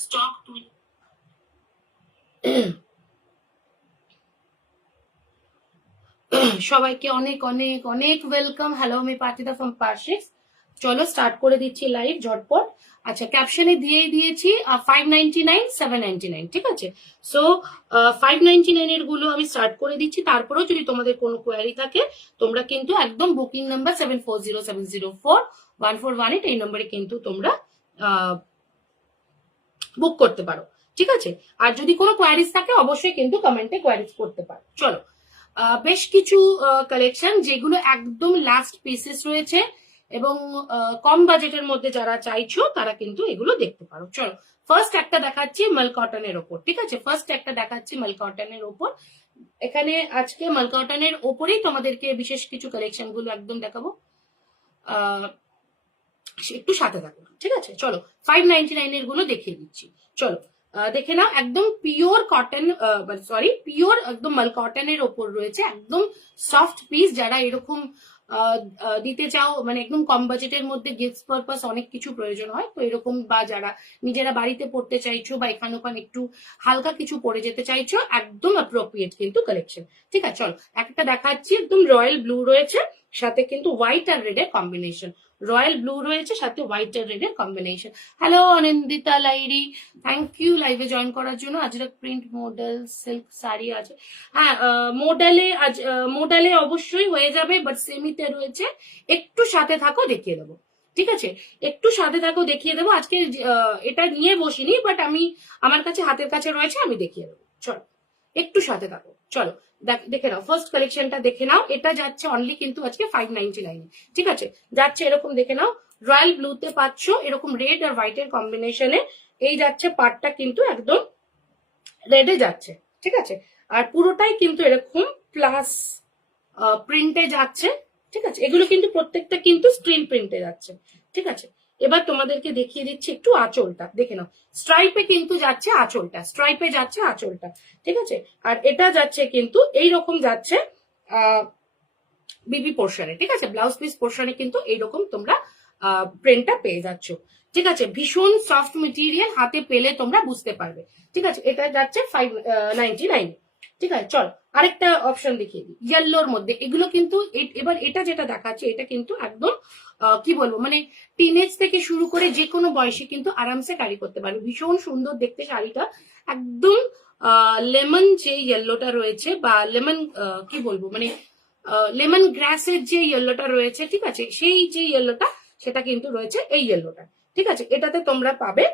Stock সবাইকে অনেক অনেক অনেক ওয়েলকাম। হ্যালো, আমি পার্থিতা ফ্রম পার্শিক্স। চলো স্টার্ট করে দিচ্ছি লাইভ ঝটপট। আচ্ছা, ক্যাপশনে দিয়েই দিয়েছি 599 799, ঠিক আছে। সো 599 এর গুলো আমি স্টার্ট করে দিচ্ছি। তারপরেও যদি তোমাদের কোনো কোয়ারি থাকে তোমরা কিন্তু একদম বুকিং নাম্বার 7407041418 এই নম্বরে কিন্তু তোমরা বুক করতে পারো, ঠিক আছে। আর যদি কোনো কোয়ারিজ থাকে অবশ্যই কিন্তু কমেন্টে কোয়ারিজ করতে পারো। চলো, বেশ কিছু কালেকশন যেগুলো একদম লাস্ট পিসেস রয়েছে এবং কম বাজেটের মধ্যে যারা চাইছো তারা কিন্তু এগুলো দেখতে পারো। চলো, ফার্স্ট একটা দেখাচ্ছি মাল কটনের ওপর, ঠিক আছে। ফার্স্ট একটা দেখাচ্ছি মাল কটনের ওপর। এখানে আজকে মাল কটনের ওপরেই তোমাদেরকে বিশেষ কিছু কালেকশন গুলো একদম দেখাবো। একটু সাথে থাকো, ঠিক আছে। চলো, 599 এর গুলো দেখিয়ে দিচ্ছি। চলো দেখে নাও, একদম পিওর কটন, সরি পিওর একদম মাল কটনের ওপর রয়েছে, একদম সফট পিস। যারা এরকম দিতে চাও, মানে একদম কম বাজেটের মধ্যে গিফট পারপাস অনেক কিছু প্রয়োজন হয়, তো এরকম, বা যারা নিজেরা বাড়িতে পড়তে চাইছো বা এখান ওখান একটু হালকা কিছু পরে যেতে চাইছো, একদম অ্যাপ্রোপ্রিয়েট কিন্তু কালেকশন, ঠিক আছে। চলো একটা দেখাচ্ছি, একদম রয়্যাল ব্লু রয়েছে, সাথে কিন্তু হোয়াইট আর রেড এর কম্বিনেশন। রয়্যাল ব্লু রয়েছে, সাথে হোয়াইট আর রেড এর combination. Hello Anindita Lahiri, thank you লাইভে জয়েন করার জন্য। Ajrakh print model silk sari আছে, হ্যাঁ মোডালে অবশ্যই হয়ে যাবে, বাট সেমিতে রয়েছে। একটু সাথে থাকো, দেখিয়ে দেবো, ঠিক আছে। একটু সাথে থাকো, দেখিয়ে দেবো। আজকে এটা নিয়ে বসিনি, বাট আমি আমার কাছে হাতের কাছে রয়েছে, আমি দেখিয়ে দেবো। চলো একটু সাথে থাকো। চলো দেখে নাও, ফার্স্ট কালেকশনটা দেখে নাও। এটা যাচ্ছে অনলি কিন্তু আজকে 599, ঠিক আছে। যাচ্ছে এরকম, দেখে নাও, রয়্যাল ব্লুতে পাচ্ছ, এরকম রেড আর হোয়াইট এর কম্বিনেশনে। এই যাচ্ছে পার্টটা কিন্তু একদম রেডে যাচ্ছে, ঠিক আছে। আর পুরোটাই কিন্তু এরকম প্লাস প্রিন্টে যাচ্ছে, ঠিক আছে। এগুলো কিন্তু প্রত্যেকটা কিন্তু স্ক্রিন প্রিন্টে যাচ্ছে, ঠিক আছে। এবার তোমাদেরকে দেখিয়ে দিচ্ছি একটু আঁচলটা, দেখে নাও। স্ট্রাইপে কিন্তু যাচ্ছে আঁচলটা, স্ট্রাইপে যাচ্ছে আঁচলটা, ঠিক আছে। আর এটা যাচ্ছে কিন্তু এইরকম যাচ্ছে বিবি পোর্শনে, ঠিক আছে। ব্লাউজ পিস পোর্শনে কিন্তু এইরকম তোমরা প্রিন্টটা পেয়ে যাচ্ছ, ঠিক আছে। ভীষণ সফট মেটেরিয়াল, হাতে পেলে তোমরা বুঝতে পারবে, ঠিক আছে। এটা যাচ্ছে 599, ঠিক আছে। চল আরেকটা অপশন দেখিয়ে দিই, ইয়েলোর মধ্যে। এগুলো কিন্তু এবার এটা যেটা দেখাচ্ছে, এটা কিন্তু একদম কি বলবো, মানে টিনেজ থেকে শুরু করে যে কোনো বয়সে কিন্তু আরামসে ক্যারি করতে পারবে। ভীষণ সুন্দর দেখতে শাড়িটা, একদম লেমন যে ইয়েলোটা রয়েছে, বা লেমন কি বলবো, মানে লেমন গ্রাসের যে ইয়েলোটা রয়েছে, ঠিক আছে, সেই যে ইয়েলোটা সেটা কিন্তু রয়েছে এই ইয়েলোটা, ঠিক আছে। এটাতে তোমরা পাবে